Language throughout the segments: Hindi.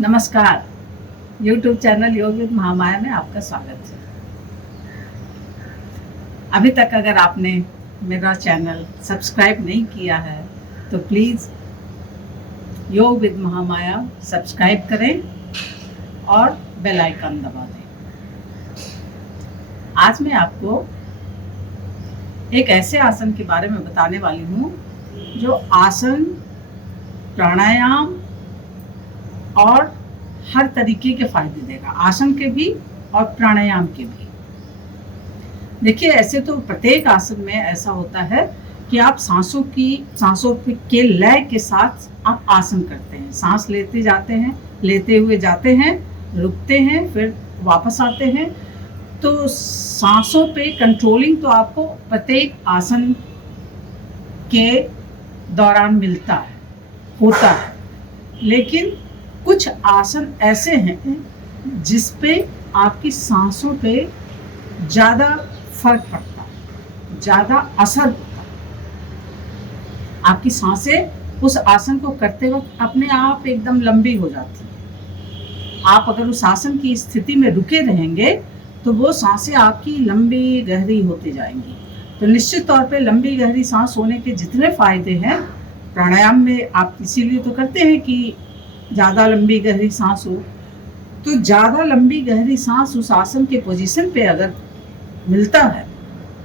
नमस्कार। YouTube चैनल योग विद महामाया में आपका स्वागत है। अभी तक अगर आपने मेरा चैनल सब्सक्राइब नहीं किया है तो प्लीज़ योग विद महामाया सब्सक्राइब करें और बेल आइकन दबा दें। आज मैं आपको एक ऐसे आसन के बारे में बताने वाली हूँ जो आसन, प्राणायाम और हर तरीके के फायदे देगा, आसन के भी और प्राणायाम के भी। देखिए, ऐसे तो प्रत्येक आसन में ऐसा होता है कि आप सांसों के लय के साथ आप आसन करते हैं। सांस लेते जाते हैं, लेते हुए जाते हैं, रुकते हैं, फिर वापस आते हैं। तो सांसों पे कंट्रोलिंग तो आपको प्रत्येक आसन के दौरान मिलता है, होता है। लेकिन कुछ आसन ऐसे हैं जिस पे आपकी सांसों पे ज़्यादा फर्क पड़ता है, ज़्यादा असर होता है। आपकी सांसें उस आसन को करते वक्त अपने आप एकदम लंबी हो जाती है। आप अगर उस आसन की स्थिति में रुके रहेंगे तो वो सांसें आपकी लंबी गहरी होती जाएंगी। तो निश्चित तौर पे लंबी गहरी सांस होने के जितने फायदे हैं, प्राणायाम में आप इसीलिए तो करते हैं कि ज़्यादा लंबी गहरी सांस हो। तो ज़्यादा लंबी गहरी सांस उस आसन के पोजीशन पे अगर मिलता है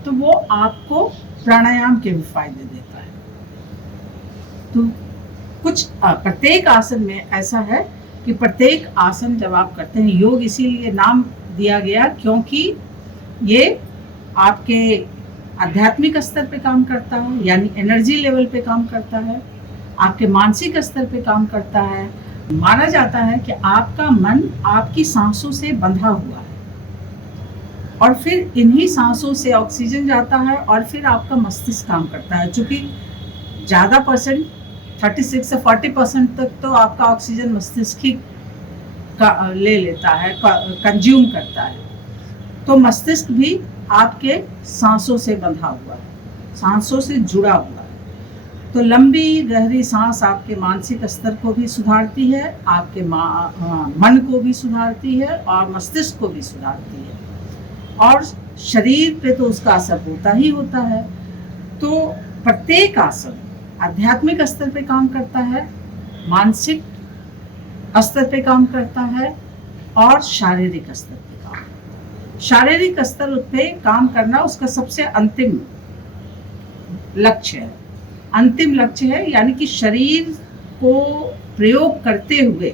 तो वो आपको प्राणायाम के भी फायदे देता है। तो कुछ प्रत्येक आसन में ऐसा है कि प्रत्येक आसन जब आप करते हैं, योग इसीलिए नाम दिया गया क्योंकि ये आपके आध्यात्मिक स्तर पे काम करता है, यानी एनर्जी लेवल पे काम करता है, आपके मानसिक स्तर पे काम करता है। माना जाता है कि आपका मन आपकी सांसों से बंधा हुआ है और फिर इन्हीं सांसों से ऑक्सीजन जाता है और फिर आपका मस्तिष्क काम करता है। चूँकि ज़्यादा परसेंट 36 से 40% तक तो आपका ऑक्सीजन मस्तिष्क ही ले लेता है, कंज्यूम करता है। तो मस्तिष्क भी आपके सांसों से बंधा हुआ है, सांसों से जुड़ा हुआ है। तो लंबी गहरी सांस आपके मानसिक स्तर को भी सुधारती है, आपके मन को भी सुधारती है और मस्तिष्क को भी सुधारती है, और शरीर पे तो उसका असर होता ही होता है। तो प्रत्येक आसन आध्यात्मिक स्तर पे काम करता है, मानसिक स्तर पे काम करता है और शारीरिक स्तर पे काम। शारीरिक स्तर पे काम करना उसका सबसे अंतिम लक्ष्य है। अंतिम लक्ष्य है यानी कि शरीर को प्रयोग करते हुए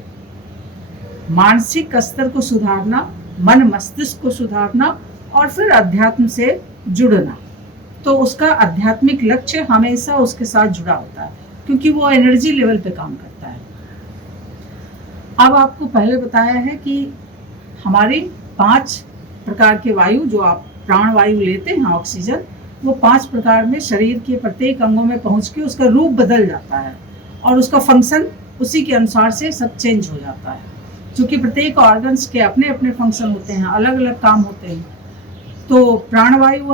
मानसिक स्तर को सुधारना, मन मस्तिष्क को सुधारना और फिर अध्यात्म से जुड़ना। तो उसका आध्यात्मिक लक्ष्य हमेशा उसके साथ जुड़ा होता है क्योंकि वो एनर्जी लेवल पे काम करता है। अब आपको पहले बताया है कि हमारी 5 प्रकार के वायु, जो आप प्राण वायु लेते हैं, ऑक्सीजन, वो 5 प्रकार में शरीर के प्रत्येक अंगों में पहुंच के उसका रूप बदल जाता है और उसका फंक्शन उसी के अनुसार से सब चेंज हो जाता है। क्योंकि प्रत्येक ऑर्गन्स के अपने अपने फंक्शन होते हैं, अलग अलग काम होते हैं। तो प्राणवायु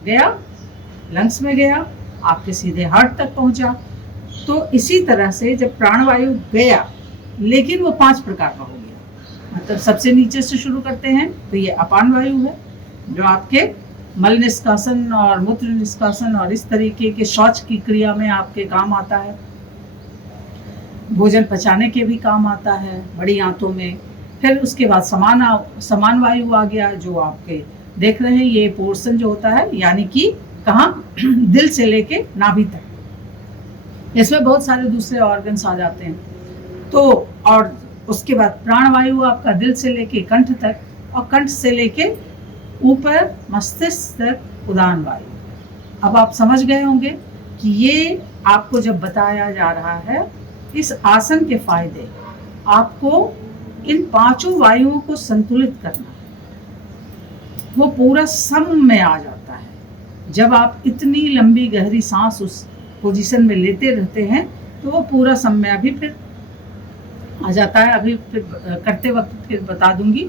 गया, लंग्स में गया, आपके सीधे हार्ट तक पहुंचा। तो इसी तरह से जब प्राणवायु गया, लेकिन वो 5 प्रकार का हो गया। मतलब सबसे नीचे से शुरू करते हैं तो ये अपान वायु है, जो आपके मल निष्कासन और मूत्र निष्कासन और इस तरीके के शौच की क्रिया में आपके काम आता है। भोजन पचाने के भी काम आता है बड़ी आंतों में। फिर उसके बाद समान वायु आ गया, जो आपके देख रहे हैं ये पोर्शन जो होता है, यानी कि कहाँ दिल से लेके नाभि तक। इसमें बहुत सारे दूसरे ऑर्गन्स आ जाते हैं। तो और उसके बाद प्राणवायु आपका दिल से लेके कंठ तक, और कंठ से लेके ऊपर मस्तिष्क तक उदान वायु। अब आप समझ गए होंगे कि ये आपको जब बताया जा रहा है इस आसन के फायदे, आपको इन 5 वायुओं को संतुलित करना है। वो पूरा सम में आ जाता है। जब आप इतनी लंबी गहरी सांस उस पोजीशन में लेते रहते हैं तो वो पूरा सम में अभी फिर आ जाता है। अभी फिर करते वक्त फिर बता दूंगी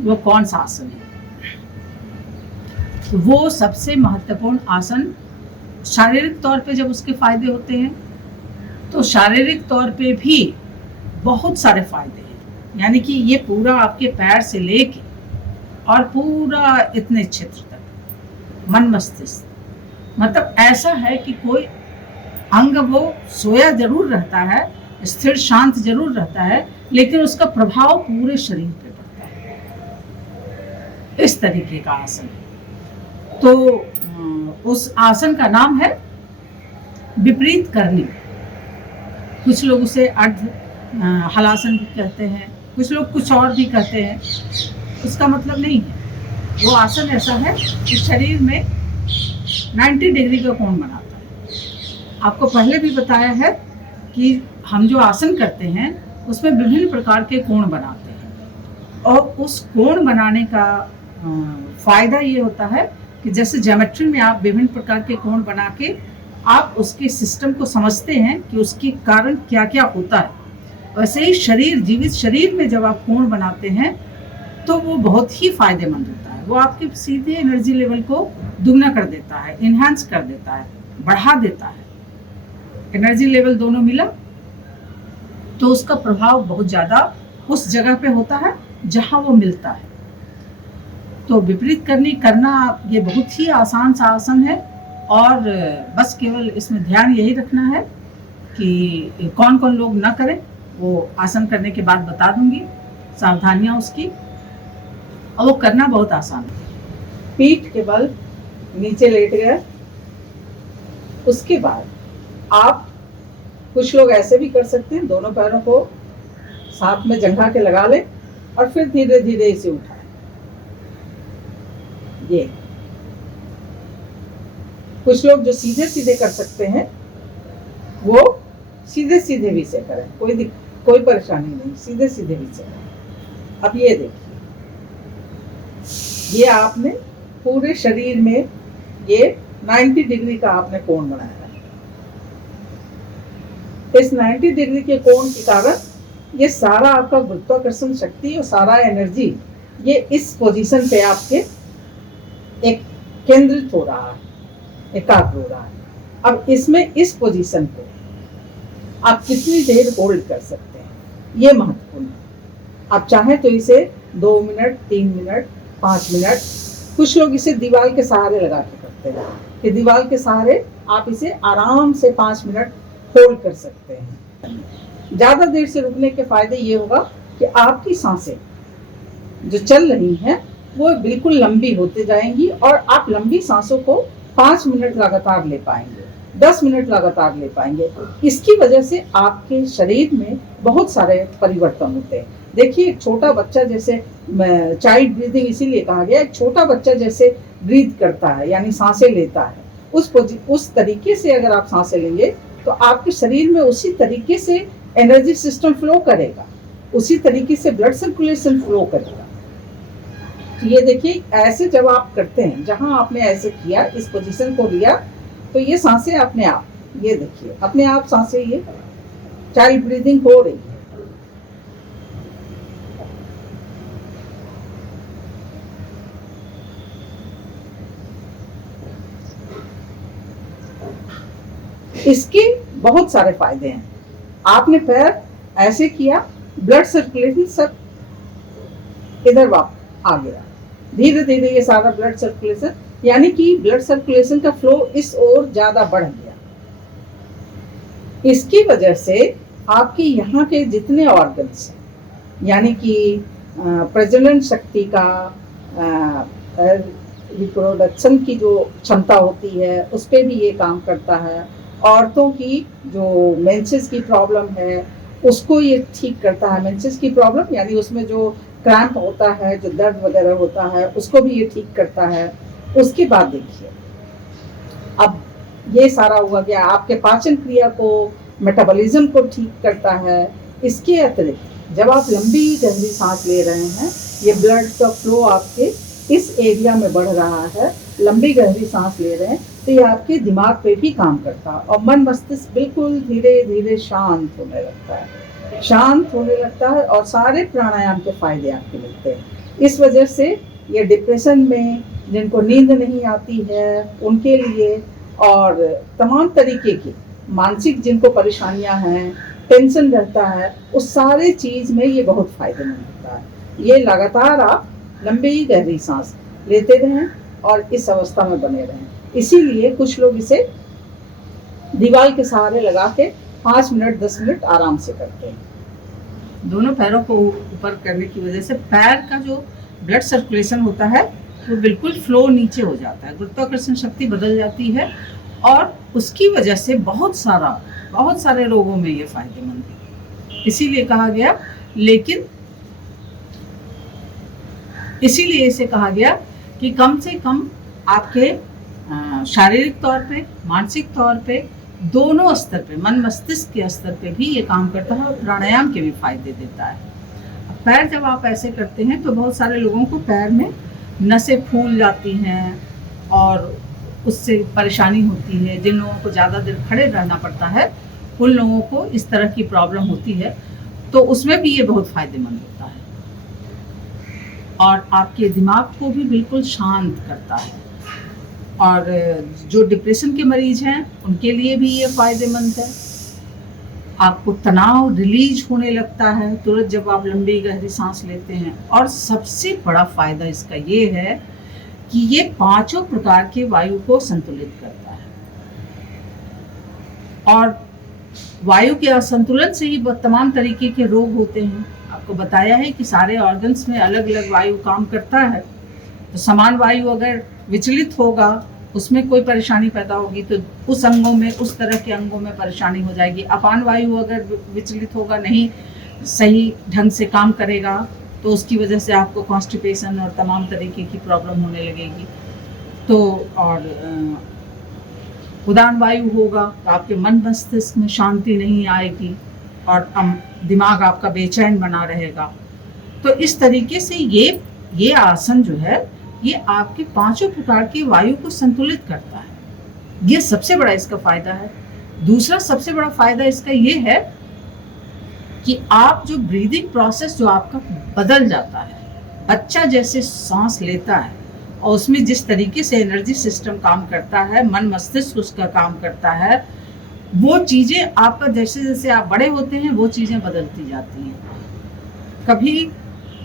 वो कौन सा आसन है। तो वो सबसे महत्वपूर्ण आसन शारीरिक तौर पे जब उसके फायदे होते हैं तो शारीरिक तौर पे भी बहुत सारे फायदे हैं। यानी कि ये पूरा आपके पैर से लेके और पूरा इतने क्षेत्र तक, मन मस्तिष्क, मतलब ऐसा है कि कोई अंग वो सोया जरूर रहता है, स्थिर शांत जरूर रहता है, लेकिन उसका प्रभाव पूरे शरीर पे पड़ता है। इस तरीके का आसन। तो उस आसन का नाम है विपरीत करनी। कुछ लोग उसे अर्ध हलासन भी कहते हैं, कुछ लोग कुछ और भी कहते हैं, उसका मतलब नहीं है। वो आसन ऐसा है कि शरीर में 90 डिग्री का कोण बनाता है। आपको पहले भी बताया है कि हम जो आसन करते हैं उसमें विभिन्न प्रकार के कोण बनाते हैं, और उस कोण बनाने का फायदा ये होता है कि जैसे ज्योमेट्री में आप विभिन्न प्रकार के कोण बना के आप उसके सिस्टम को समझते हैं कि उसके कारण क्या क्या होता है, वैसे ही शरीर, जीवित शरीर में जब आप कोण बनाते हैं तो वो बहुत ही फायदेमंद होता है। वो आपके सीधे एनर्जी लेवल को दुगना कर देता है, इन्हांस कर देता है, बढ़ा देता है। एनर्जी लेवल दोनों मिला तो उसका प्रभाव बहुत ज़्यादा उस जगह पे होता है जहाँ वो मिलता है। तो विपरीत करना ये बहुत ही आसान सा आसन है, और बस केवल इसमें ध्यान यही रखना है कि कौन कौन लोग ना करें, वो आसन करने के बाद बता दूंगी सावधानियां उसकी, और वो करना बहुत आसान है। पीठ के बल नीचे लेट गए, उसके बाद आप कुछ लोग ऐसे भी कर सकते हैं, दोनों पैरों को साथ में जंघा के लगा लें और फिर धीरे धीरे इसे उठाएं। ये कुछ लोग जो सीधे सीधे कर सकते हैं वो सीधे सीधे भी से करें, कोई परेशानी नहीं, सीधे सीधे भी से करें। अब ये देखिए, ये आपने पूरे शरीर में ये 90 डिग्री का आपने कोण बनाया है। इस 90 डिग्री के कोण के कारण ये सारा आपका गुरुत्वाकर्षण शक्ति और सारा एनर्जी ये इस पोजीशन पे आपके एक केंद्रित हो रहा है, एकाग्र हो रहा है। अब इसमें इस पोजीशन को आप कितनी देर होल्ड कर सकते हैं, ये महत्वपूर्ण है। आप चाहें तो इसे 2 मिनट, 3 मिनट, 5 मिनट, कुछ लोग इसे दीवार के सहारे लगा के करते हैं कि दीवार के सहारे आप इसे आराम से 5 मिनट होल्ड कर सकते हैं। ज़्यादा देर से रुकने के फायदे ये होगा कि आपकी सांसें जो चल रही हैं वो बिल्कुल लंबी होते जाएंगी, और आप लंबी सांसों को 5 मिनट लगातार ले पाएंगे, 10 मिनट लगातार ले पाएंगे। इसकी वजह से आपके शरीर में बहुत सारे परिवर्तन होते हैं। देखिए, एक छोटा बच्चा जैसे, चाइल्ड ब्रीदिंग इसीलिए कहा गया, एक छोटा बच्चा जैसे ब्रीद करता है यानी सांसें लेता है, उस तरीके से अगर आप सांसें लेंगे तो आपके शरीर में उसी तरीके से एनर्जी सिस्टम फ्लो करेगा, उसी तरीके से ब्लड सर्कुलेशन फ्लो करेगा। तो ये देखिए, ऐसे जब आप करते हैं, जहां आपने ऐसे किया, इस पोजीशन को लिया, तो ये सांसें अपने आप, ये देखिए अपने आप सांसें ये चाइल्ड ब्रीदिंग हो रही है। इसके बहुत सारे फायदे हैं। आपने पैर ऐसे किया, ब्लड सर्कुलेशन सब इधर आ गया, धीरे धीरे ये सारा ब्लड सर्कुलेशन, यानी कि ब्लड सर्कुलेशन का फ्लो इस ओर ज्यादा बढ़ गया। इसकी वजह से आपके यहाँ के जितने ऑर्गन्स हैं, यानी कि प्रजनन शक्ति का, रिप्रोडक्शन की जो क्षमता होती है उस पर भी ये काम करता है। औरतों की जो मेंसेस की प्रॉब्लम है उसको ये ठीक करता है। मेंसेस की प्रॉब्लम यानी उसमें जो क्रैम्प होता है, जो दर्द वगैरह होता है, उसको भी ये ठीक करता है। उसके बाद देखिए, अब ये सारा हुआ गया, आपके पाचन क्रिया को, मेटाबॉलिज्म को ठीक करता है। इसके अतिरिक्त जब आप लंबी गहरी सांस ले रहे हैं, ये ब्लड का फ्लो आपके इस एरिया में बढ़ रहा है, लंबी गहरी सांस ले रहे हैं, तो ये आपके दिमाग पे भी काम करता है और मन मस्तिष्क बिल्कुल धीरे धीरे शांत होने लगता है, और सारे प्राणायाम के फायदे आपको मिलते हैं। इस वजह से ये डिप्रेशन में, जिनको नींद नहीं आती है उनके लिए, और तमाम तरीके की मानसिक जिनको परेशानियां हैं, टेंशन रहता है, उस सारे चीज़ में ये बहुत फायदेमंद होता है। ये लगातार आप लंबी गहरी सांस लेते रहें और इस अवस्था में बने रहें। इसीलिए कुछ लोग इसे दीवार के सहारे लगा के 5 मिनट 10 मिनट आराम से करते हैं। दोनों पैरों को ऊपर करने की वजह से पैर का जो ब्लड सर्कुलेशन होता है वो बिल्कुल फ्लो नीचे हो जाता है, गुरुत्वाकर्षण शक्ति बदल जाती है और उसकी वजह से बहुत सारे रोगों में ये फायदेमंद है। इसीलिए कहा गया, लेकिन इसीलिए इसे कहा गया कि कम से कम आपके शारीरिक तौर पे, मानसिक तौर पे, दोनों स्तर पे, मन मस्तिष्क के स्तर पे भी ये काम करता है और प्राणायाम के भी फायदे देता है। पैर जब आप ऐसे करते हैं तो बहुत सारे लोगों को पैर में नसें फूल जाती हैं और उससे परेशानी होती है। जिन लोगों को ज़्यादा देर खड़े रहना पड़ता है उन लोगों को इस तरह की प्रॉब्लम होती है, तो उसमें भी ये बहुत फ़ायदेमंद होता है और आपके दिमाग को भी बिल्कुल शांत करता है। और जो डिप्रेशन के मरीज हैं उनके लिए भी ये फ़ायदेमंद है। आपको तनाव रिलीज होने लगता है तुरंत जब आप लंबी गहरी सांस लेते हैं। और सबसे बड़ा फ़ायदा इसका ये है कि ये 5 प्रकार के वायु को संतुलित करता है और वायु के असंतुलन से ही तमाम तरीके के रोग होते हैं। आपको बताया है कि सारे ऑर्गन्स में अलग अलग वायु काम करता है, तो समान वायु अगर विचलित होगा, उसमें कोई परेशानी पैदा होगी तो उस अंगों में, उस तरह के अंगों में परेशानी हो जाएगी। अपान वायु अगर विचलित होगा, नहीं सही ढंग से काम करेगा, तो उसकी वजह से आपको कॉन्स्टिपेशन और तमाम तरीके की प्रॉब्लम होने लगेगी। तो और उदान वायु होगा तो आपके मन मस्तिष्क में शांति नहीं आएगी और दिमाग आपका बेचैन बना रहेगा। तो इस तरीके से ये आसन जो है ये आपके 5 प्रकार की वायु को संतुलित करता है। ये सबसे बड़ा इसका फायदा है। दूसरा सबसे बड़ा फायदा इसका ये है कि आप जो ब्रीदिंग प्रोसेस जो आपका बदल जाता है, बच्चा जैसे सांस लेता है और उसमें जिस तरीके से एनर्जी सिस्टम काम करता है, मन मस्तिष्क उसका काम करता है, वो चीज़ें आपका जैसे जैसे आप बड़े होते हैं वो चीज़ें बदलती जाती हैं। कभी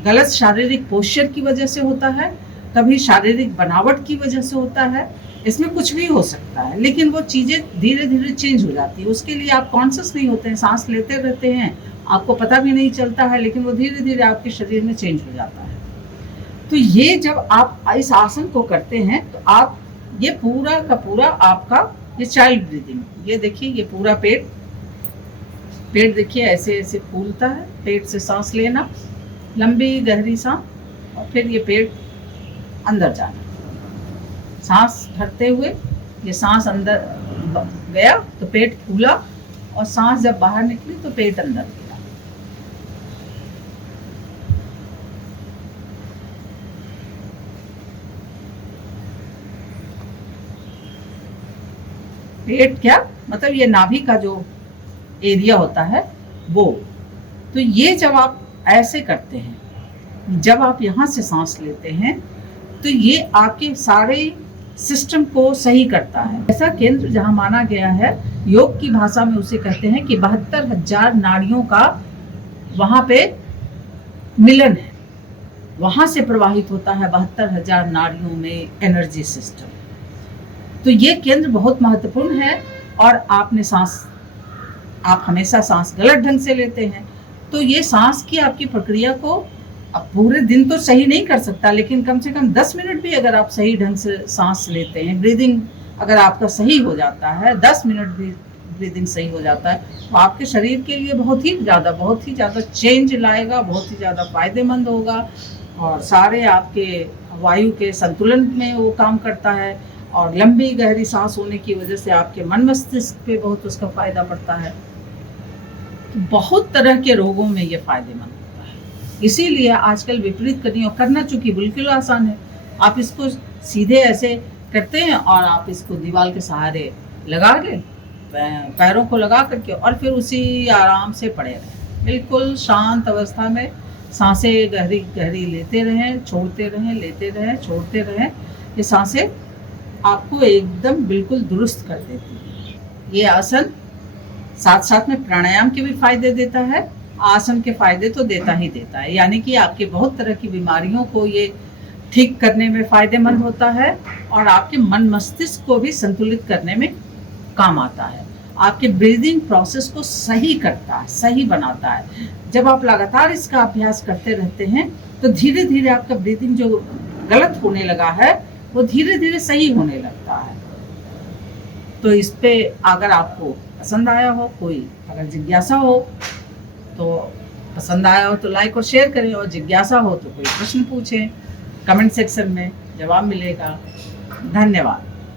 गलत शारीरिक पोस्चर की वजह से होता है, कभी शारीरिक बनावट की वजह से होता है, इसमें कुछ भी हो सकता है, लेकिन वो चीज़ें धीरे धीरे चेंज हो जाती है। उसके लिए आप कॉन्शियस नहीं होते हैं, सांस लेते रहते हैं, आपको पता भी नहीं चलता है, लेकिन वो धीरे धीरे आपके शरीर में चेंज हो जाता है। तो ये जब आप इस आसन को करते हैं तो आप ये पूरा का पूरा आपका ये चाइल्ड ब्रीदिंग, ये देखिए, ये पूरा पेट देखिए ऐसे ऐसे फूलता है। पेट से सांस लेना, लंबी गहरी सांस, और फिर ये पेट अंदर जाना, सांस भरते हुए ये सांस अंदर गया तो पेट फूला और सांस जब बाहर निकली तो पेट अंदर गया। पेट क्या मतलब ये नाभि का जो एरिया होता है वो। तो ये जब आप ऐसे करते हैं, जब आप यहाँ से सांस लेते हैं तो ये आपके सारे सिस्टम को सही करता है। ऐसा केंद्र जहाँ माना गया है, योग की भाषा में उसे कहते हैं कि 72,000 नाड़ियों का वहाँ पे मिलन है, वहाँ से प्रवाहित होता है 72,000 नाड़ियों में एनर्जी सिस्टम। तो ये केंद्र बहुत महत्वपूर्ण है। और आप हमेशा सांस गलत ढंग से लेते हैं, तो ये सांस की आपकी प्रक्रिया को अब पूरे दिन तो सही नहीं कर सकता, लेकिन कम से कम 10 मिनट भी अगर आप सही ढंग से सांस लेते हैं, ब्रीदिंग अगर आपका सही हो जाता है, 10 मिनट भी ब्रीदिंग सही हो जाता है, तो आपके शरीर के लिए बहुत ही ज़्यादा चेंज लाएगा, बहुत ही ज़्यादा फायदेमंद होगा और सारे आपके वायु के संतुलन में वो काम करता है। और लंबी गहरी सांस होने की वजह से आपके मन मस्तिष्क पे बहुत उसका फ़ायदा पड़ता है। तो बहुत तरह के रोगों में ये फ़ायदेमंद होता है। इसीलिए आजकल विपरीत करना चूँकि बिल्कुल आसान है। आप इसको सीधे ऐसे करते हैं और आप इसको दीवार के सहारे लगा के पैरों को लगा करके और फिर उसी आराम से पड़े रहें, बिल्कुल शांत अवस्था में सांसें गहरी गहरी लेते रहें, छोड़ते रहें, लेते रहें, छोड़ते रहें। ये सांसें आपको एकदम बिल्कुल दुरुस्त कर देती है। ये आसन साथ साथ में प्राणायाम के भी फायदे देता है, आसन के फायदे तो देता ही देता है। यानी कि आपके बहुत तरह की बीमारियों को ये ठीक करने में फायदेमंद होता है और आपके मन मस्तिष्क को भी संतुलित करने में काम आता है। आपके ब्रीदिंग प्रोसेस को सही करता है, सही बनाता है। जब आप लगातार इसका अभ्यास करते रहते हैं तो धीरे धीरे आपका ब्रीदिंग जो गलत होने लगा है वो धीरे धीरे सही होने लगता है। तो इस पे अगर आपको पसंद आया हो, कोई अगर जिज्ञासा हो तो पसंद आया हो तो लाइक और शेयर करें, और जिज्ञासा हो तो कोई प्रश्न पूछें, कमेंट सेक्शन में जवाब मिलेगा। धन्यवाद।